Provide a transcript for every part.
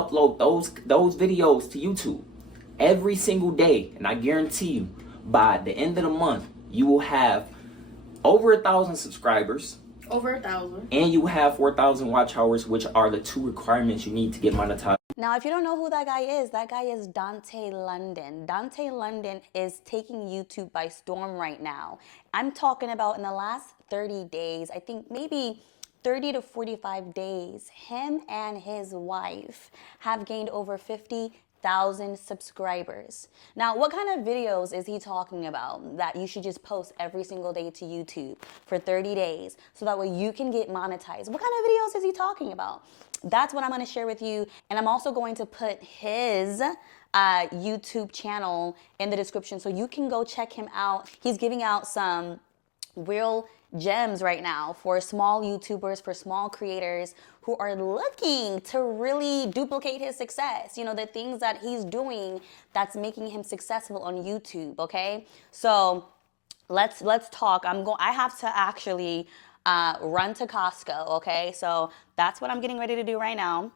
upload those videos to YouTube every single day, and I guarantee you, by the end of the month, you will have over 1,000 subscribers. Over 1,000. And you have 4,000 watch hours, which are the 2 requirements you need to get monetized. Now, if you don't know who that guy is Dante London. Dante London is taking YouTube by storm right now. I'm talking about in the last 30 days, I think maybe 30 to 45 days, him and his wife have gained over 50,000 subscribers. Now, what kind of videos is he talking about that you should just post every single day to YouTube for 30 days so that way you can get monetized? What kind of videos is he talking about? That's what I'm going to share with you. And I'm also going to put his YouTube channel in the description so you can go check him out. He's giving out some real gems right now for small YouTubers, for small creators who are looking to really duplicate his success. You know, the things that he's doing that's making him successful on YouTube, okay? So let's talk. I have to actually run to Costco, okay? So that's what I'm getting ready to do right now.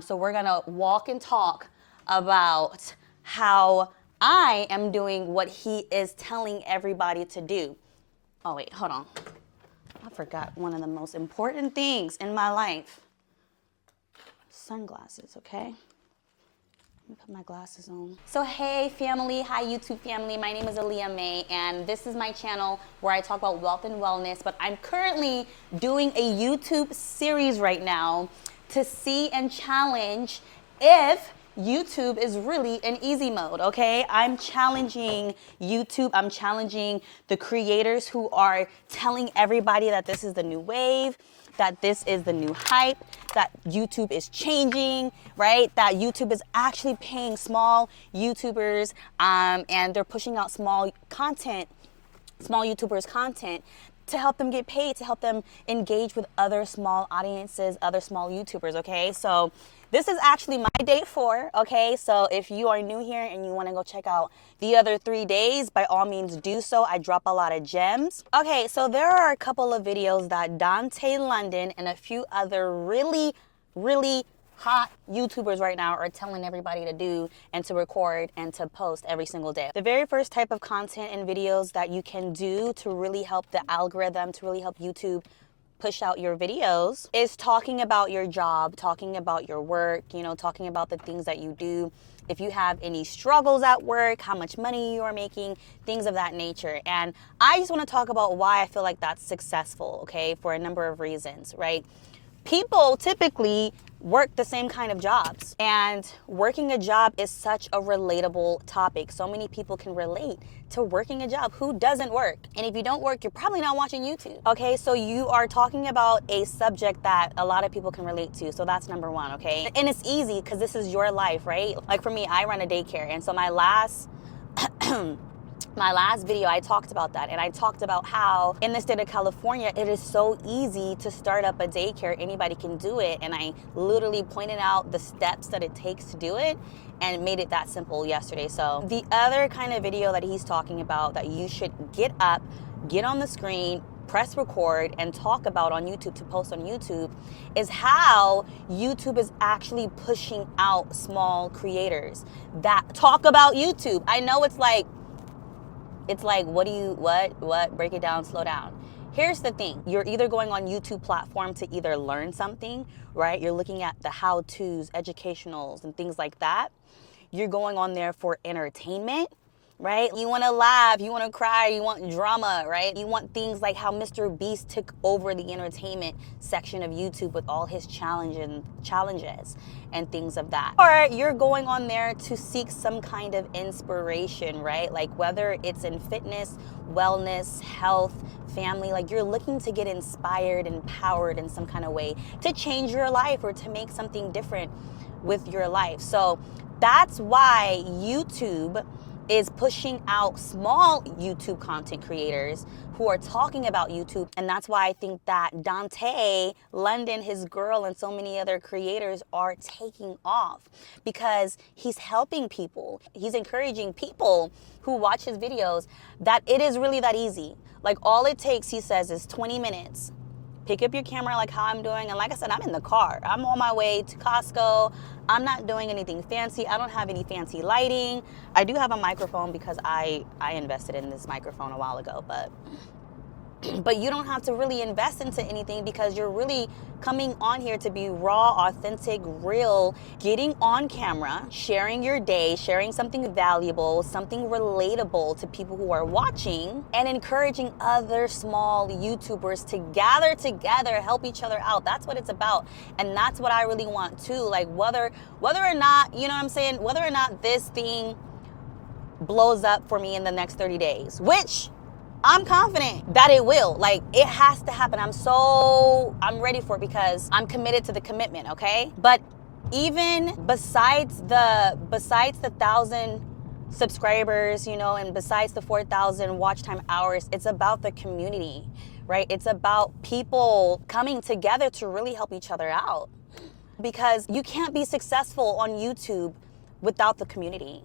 So we're gonna walk and talk about how I am doing what he is telling everybody to do. Oh wait, hold on. I forgot one of the most important things in my life. Sunglasses, okay? Let me put my glasses on. So hey family, hi YouTube family. My name is Aaliyah May and this is my channel where I talk about wealth and wellness, but I'm currently doing a YouTube series right now to see and challenge if YouTube is really in easy mode, okay? I'm challenging YouTube. I'm challenging the creators who are telling everybody that this is the new wave, that this is the new hype, that YouTube is changing, right? That YouTube is actually paying small YouTubers and they're pushing out small YouTubers content to help them get paid, to help them engage with other small audiences, other small YouTubers, okay? So this is actually my day 4, okay? So if you are new here and you wanna go check out the other 3 days, by all means do so. I drop a lot of gems. Okay, so there are a couple of videos that Dante London and a few other really hot YouTubers right now are telling everybody to do and to record and to post every single day. The very first type of content and videos that you can do to really help the algorithm, to really help YouTube push out your videos is talking about your job, talking about your work, you know, talking about the things that you do. If you have any struggles at work, how much money you are making, things of that nature. And I just want to talk about why I feel like that's successful, okay, for a number of reasons, right? People typically work the same kind of jobs, and working a job is such a relatable topic. So many people can relate to working a job. Who doesn't work? And if you don't work, you're probably not watching YouTube. Okay, so you are talking about a subject that a lot of people can relate to. So that's number 1, okay? And it's easy because this is your life, right? Like for me, I run a daycare, and so my last video, I talked about that, and I talked about how in the state of California, it is so easy to start up a daycare. Anybody can do it, and I literally pointed out the steps that it takes to do it and made it that simple yesterday. So the other kind of video that he's talking about that you should get up, get on the screen, press record, and talk about on YouTube, to post on YouTube, is how YouTube is actually pushing out small creators that talk about YouTube. I know it's like, what? Break it down, slow down. Here's the thing. You're either going on YouTube platform to either learn something, right? You're looking at the how-tos, educationals, and things like that. You're going on there for entertainment, right? You want to laugh, you want to cry, you want drama, right? You want things like how Mr. Beast took over the entertainment section of YouTube with all his challenges and things of that. Or you're going on there to seek some kind of inspiration, right? Like whether it's in fitness, wellness, health, family, like you're looking to get inspired, empowered in some kind of way to change your life or to make something different with your life. So that's why YouTube is pushing out small YouTube content creators who are talking about YouTube. And that's why I think that Dante London, his girl, and so many other creators are taking off, because he's helping people. He's encouraging people who watch his videos that it is really that easy. Like all it takes, he says, is 20 minutes. Pick up your camera like how I'm doing. And like I said, I'm in the car. I'm on my way to Costco. I'm not doing anything fancy. I don't have any fancy lighting. I do have a microphone because I invested in this microphone a while ago, but you don't have to really invest into anything because you're really coming on here to be raw, authentic, real, getting on camera, sharing your day, sharing something valuable, something relatable to people who are watching, and encouraging other small YouTubers to gather together, help each other out. That's what it's about. And that's what I really want too. Like whether or not, you know what I'm saying, whether or not this thing blows up for me in the next 30 days, which I'm confident that it will. Like, it has to happen. I'm ready for it because I'm committed to the commitment, okay? But even besides the 1,000 subscribers, you know, and besides the 4,000 watch time hours, it's about the community, right? It's about people coming together to really help each other out. Because you can't be successful on YouTube without the community.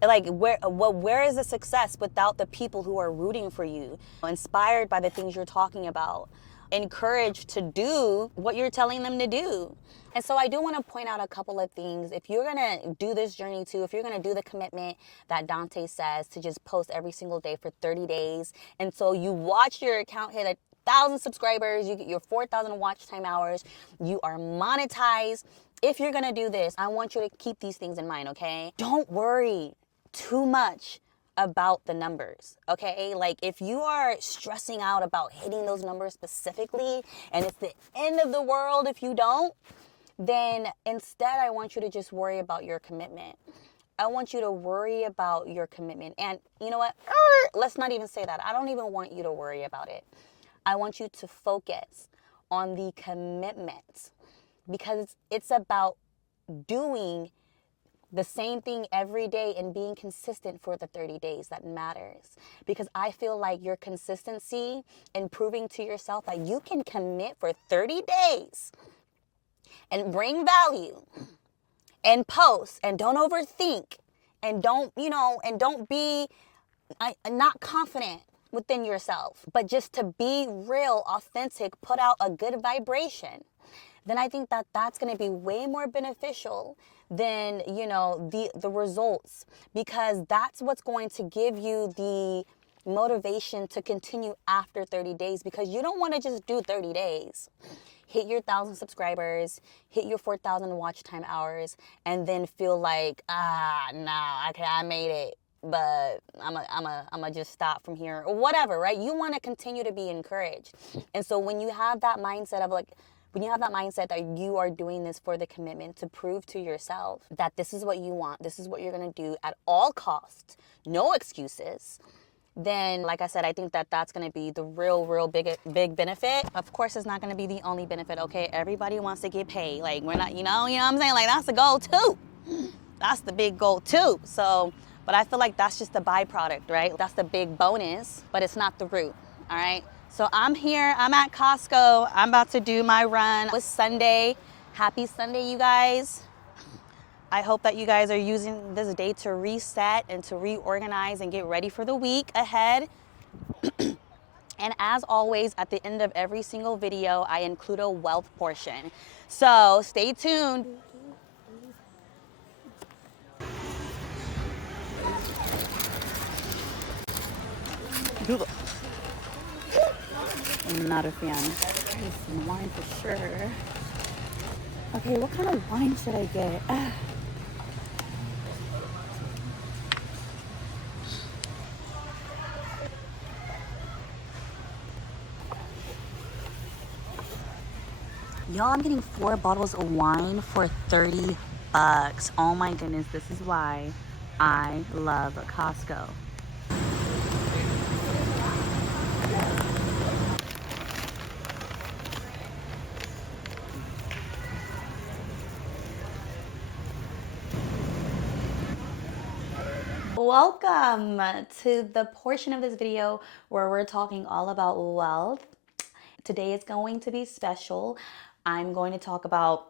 Like where is the success without the people who are rooting for you, inspired by the things you're talking about, encouraged to do what you're telling them to do? And so I do want to point out a couple of things. If you're going to do this journey too, if you're going to do the commitment that Dante says to just post every single day for 30 days, and so you watch your account hit 1,000 subscribers, you get your 4,000 watch time hours, you are monetized. If you're going to do this, I want you to keep these things in mind, okay? Don't worry too much about the numbers, okay? Like if you are stressing out about hitting those numbers specifically and it's the end of the world if you don't, then instead I want you to just worry about your commitment. I want you to worry about your commitment. And you know what? Let's not even say that. I don't even want you to worry about it. I want you to focus on the commitment because it's about doing the same thing every day and being consistent for the 30 days that matters. Because I feel like your consistency and proving to yourself that you can commit for 30 days and bring value and post and don't overthink and don't be not confident within yourself, but just to be real, authentic, put out a good vibration, then I think that that's going to be way more beneficial than, you know, the results, because that's what's going to give you the motivation to continue after 30 days, because you don't want to just do 30 days. Hit your 1,000 subscribers, hit your 4,000 watch time hours, and then feel like, okay, I made it, but I'm just stop from here or whatever, right? You want to continue to be encouraged. And so when you have that mindset of that you are doing this for the commitment to prove to yourself that this is what you want, this is what you're going to do at all costs, no excuses, then like I said, I think that that's going to be the real big benefit. Of course, it's not going to be the only benefit, okay? Everybody wants to get paid. Like, we're not, you know what I'm saying? Like, that's the goal too. That's the big goal too. So, but I feel like that's just the byproduct, right? That's the big bonus, but it's not the root, all right? So I'm here, I'm at Costco. I'm about to do my run. It's Sunday. Happy Sunday, you guys. I hope that you guys are using this day to reset and to reorganize and get ready for the week ahead. And as always, at the end of every single video, I include a wealth portion. So stay tuned. I'm not a fan. I need some wine for sure. Okay, what kind of wine should I get? Y'all, I'm getting 4 bottles of wine for $30. Oh my goodness, this is why I love Costco. Welcome to the portion of this video where we're talking all about wealth. Today is going to be special. I'm going to talk about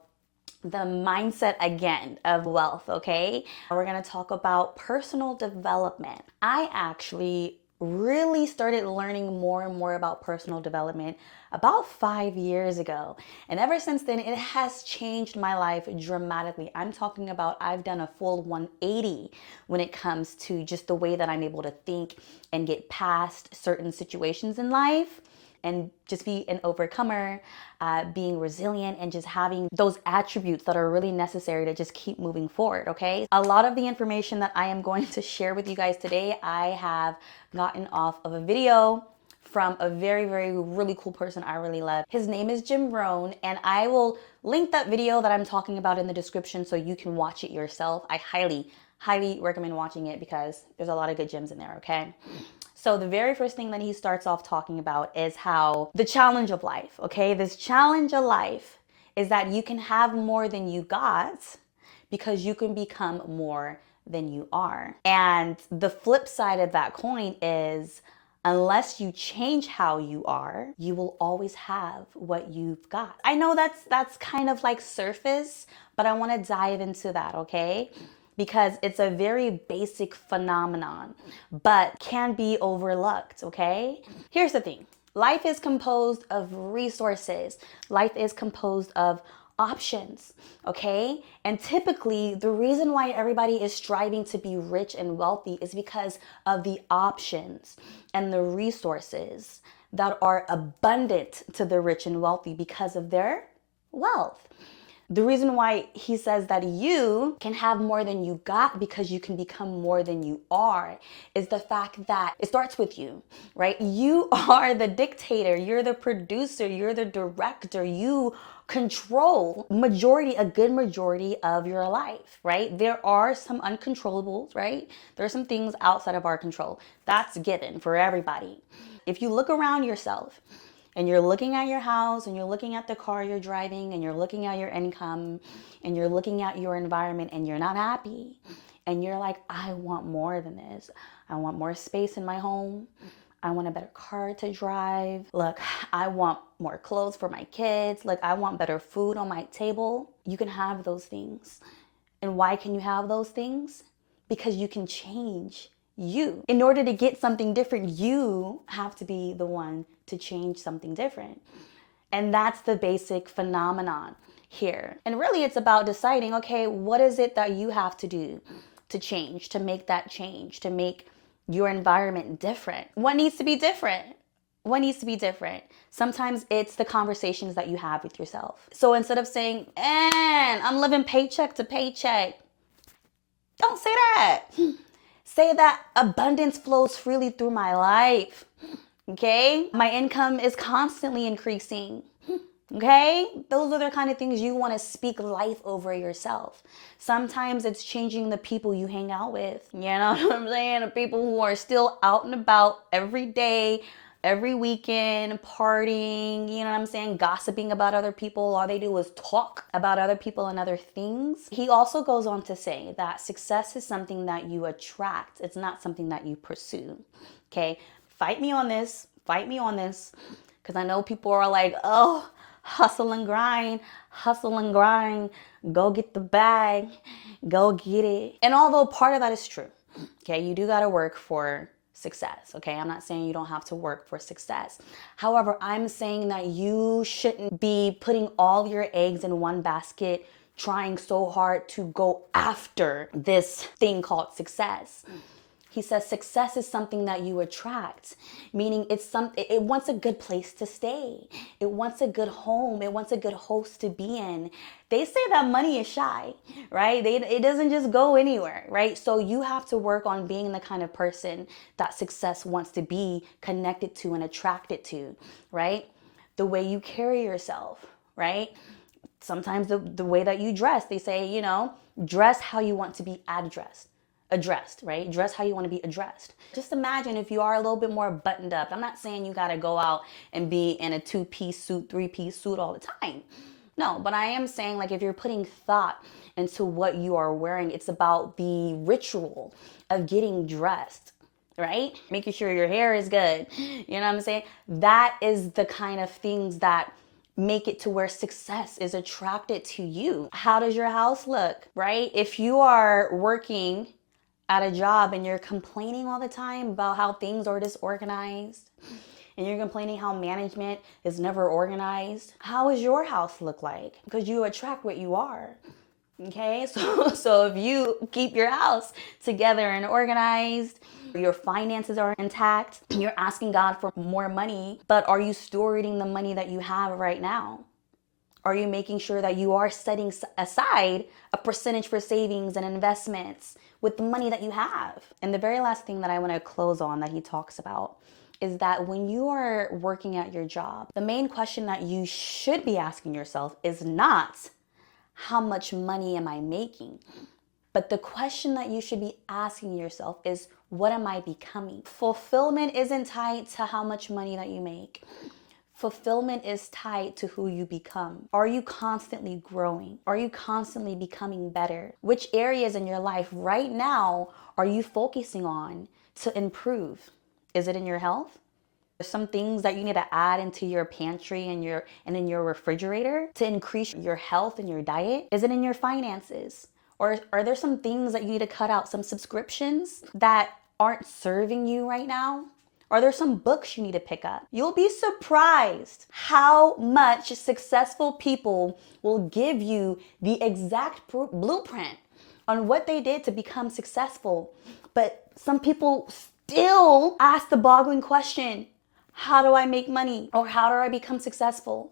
the mindset again of wealth, okay? We're going to talk about personal development. I actually really started learning more and more about personal development about 5 years ago. And ever since then, it has changed my life dramatically. I'm talking about I've done a full 180 when it comes to just the way that I'm able to think and get past certain situations in life and just be an overcomer, being resilient, and just having those attributes that are really necessary to just keep moving forward, okay? A lot of the information that I am going to share with you guys today, I have gotten off of a video from a very, very, really cool person I really love. His name is Jim Rohn, and I will link that video that I'm talking about in the description so you can watch it yourself. I highly recommend watching it because there's a lot of good gems in there, okay? So the very first thing that he starts off talking about is how the challenge of life, okay? This challenge of life is that you can have more than you got because you can become more than you are. And the flip side of that coin is unless you change how you are, you will always have what you've got. I know that's kind of like surface, but I want to dive into that, okay? Because it's a very basic phenomenon, but can be overlooked, okay? Here's the thing. Life is composed of resources. Life is composed of options, okay? And typically, the reason why everybody is striving to be rich and wealthy is because of the options and the resources that are abundant to the rich and wealthy because of their wealth. The reason why he says that you can have more than you got because you can become more than you are is the fact that it starts with you, right? You are the dictator, you're the producer, you're the director, you control a good majority of your life, right? There are some uncontrollables, right? There are some things outside of our control. That's given for everybody. If you look around yourself, and you're looking at your house and you're looking at the car you're driving and you're looking at your income and you're looking at your environment and you're not happy and you're like, I want more than this. I want more space in my home. I want a better car to drive. Look, I want more clothes for my kids. Look, I want better food on my table. You can have those things. And why can you have those things? Because you can change you. In order to get something different, you have to be the one to change something different. And that's the basic phenomenon here. And really it's about deciding, okay, what is it that you have to do to change, to make that change, to make your environment different? What needs to be different? What needs to be different? Sometimes it's the conversations that you have with yourself. So instead of saying, and I'm living paycheck to paycheck, don't say that. Say that abundance flows freely through my life. Okay? My income is constantly increasing. Okay? Those are the kind of things you want to speak life over yourself. Sometimes it's changing the people you hang out with. You know what I'm saying? The people who are still out and about every day, every weekend, partying, you know what I'm saying? Gossiping about other people. All they do is talk about other people and other things. He also goes on to say that success is something that you attract. It's not something that you pursue. Okay? Fight me on this. Because I know people are like, oh, hustle and grind. Go get the bag. Go get it. And although part of that is true, okay, you do got to work for success, okay? I'm not saying you don't have to work for success. However, I'm saying that you shouldn't be putting all your eggs in one basket, trying so hard to go after this thing called success. He says success is something that you attract, meaning it wants a good place to stay. It wants a good home. It wants a good host to be in. They say that money is shy, right? It doesn't just go anywhere, right? So you have to work on being the kind of person that success wants to be connected to and attracted to, right? The way you carry yourself, right? Sometimes the way that you dress, they say, you know, dress how you want to be addressed, right? Dress how you want to be addressed. Just imagine if you are a little bit more buttoned up. I'm not saying you got to go out and be in a 2-piece suit, 3-piece suit all the time. No, but I am saying like if you're putting thought into what you are wearing, it's about the ritual of getting dressed, right? Making sure your hair is good. You know what I'm saying? That is the kind of things that make it to where success is attracted to you. How does your house look, right? If you are working at a job and you're complaining all the time about how things are disorganized, and you're complaining how management is never organized, how does your house look like? Because you attract what you are. Okay, so if you keep your house together and organized, your finances are intact, you're asking God for more money, but are you stewarding the money that you have right now? Are you making sure that you are setting aside a percentage for savings and investments with the money that you have? And the very last thing that I want to close on that he talks about is that when you are working at your job, the main question that you should be asking yourself is not, how much money am I making? But the question that you should be asking yourself is, what am I becoming? Fulfillment isn't tied to how much money that you make. Fulfillment is tied to who you become. Are you constantly growing? Are you constantly becoming better? Which areas in your life right now are you focusing on to improve? Is it in your health? There's some things that you need to add into your pantry and in your refrigerator to increase your health and your diet. Is it in your finances? Or are there some things that you need to cut out, some subscriptions that aren't serving you right now? Are there some books you need to pick up? You'll be surprised how much successful people will give you the exact blueprint on what they did to become successful. But some people still ask the boggling question, how do I make money? Or how do I become successful?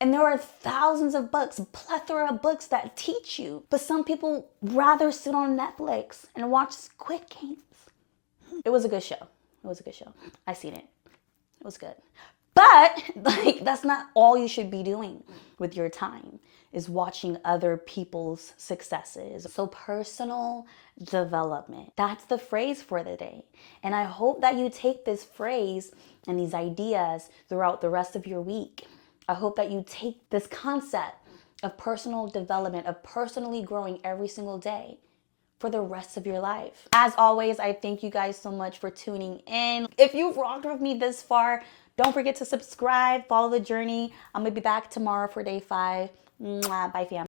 And there are thousands of books, a plethora of books that teach you. But some people rather sit on Netflix and watch Squid Games. It was a good show. It was a good show. I seen it. It was good. But that's not all you should be doing with your time, is watching other people's successes. So personal development, that's the phrase for the day. And I hope that you take this phrase and these ideas throughout the rest of your week. I hope that you take this concept of personal development, of personally growing every single day for the rest of your life. As always, I thank you guys so much for tuning in. If you've rocked with me this far, don't forget to subscribe, follow the journey. I'm gonna be back tomorrow for day 5. Mwah, bye fam.